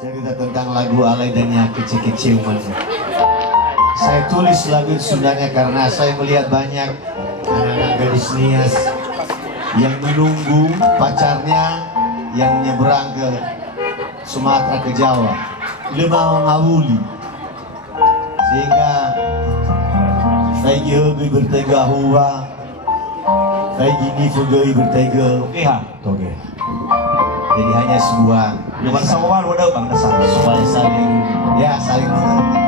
cerita tentang lagu alay dan yang kecekece umatnya. Saya tulis lagu Sundanya karena saya melihat banyak anak-anak gadis Nias yang menunggu pacarnya yang menyeberang ke Sumatera ke Jawa, lemah ngawuli, sehingga saya bertega huwa, saya gini fugai bertega, oke. Jadi hanya sebuah luar sawar wadah bang dasar supaya saling mengerti.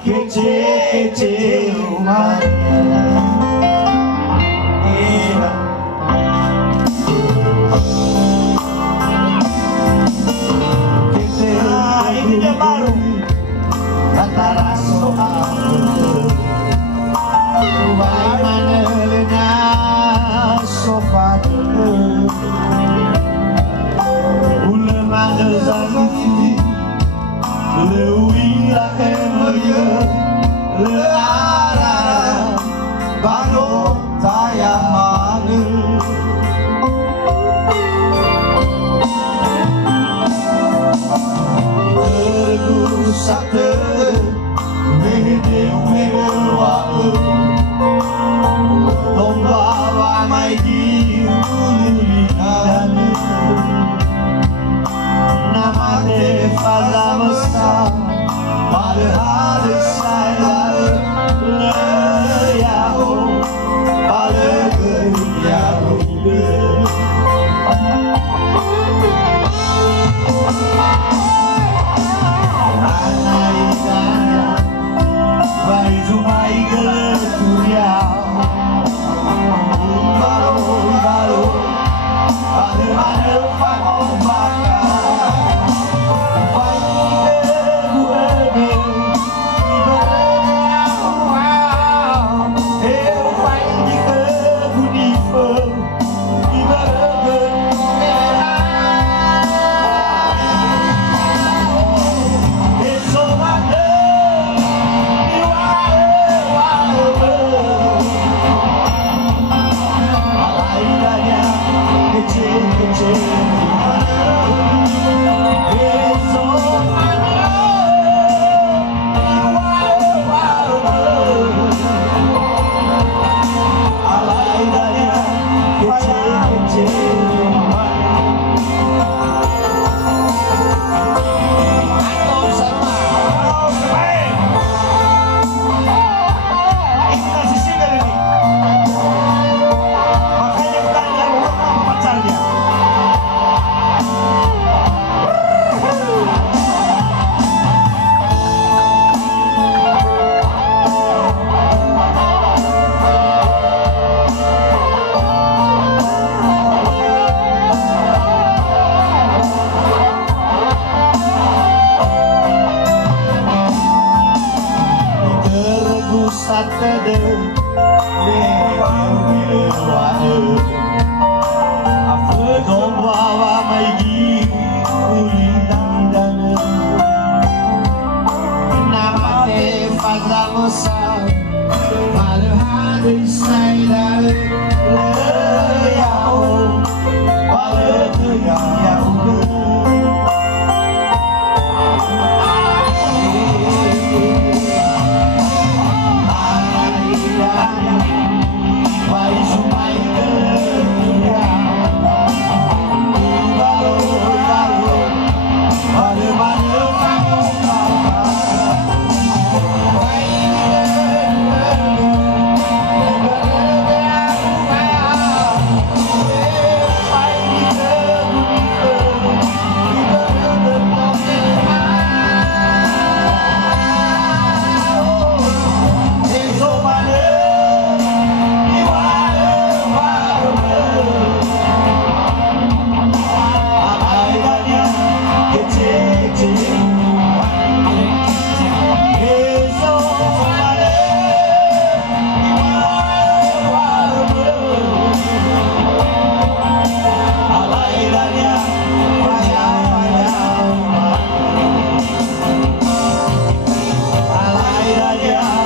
Kecekece ini dia baru antara soal bagaimana lena sofa ulama zanti lewila emoya leara baru saya manu tergusate mehde waru tomba mai di ululidani namate faza mesta padahal saya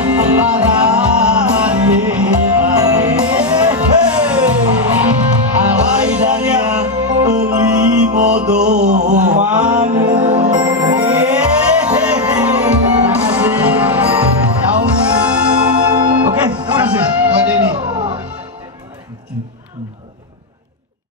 para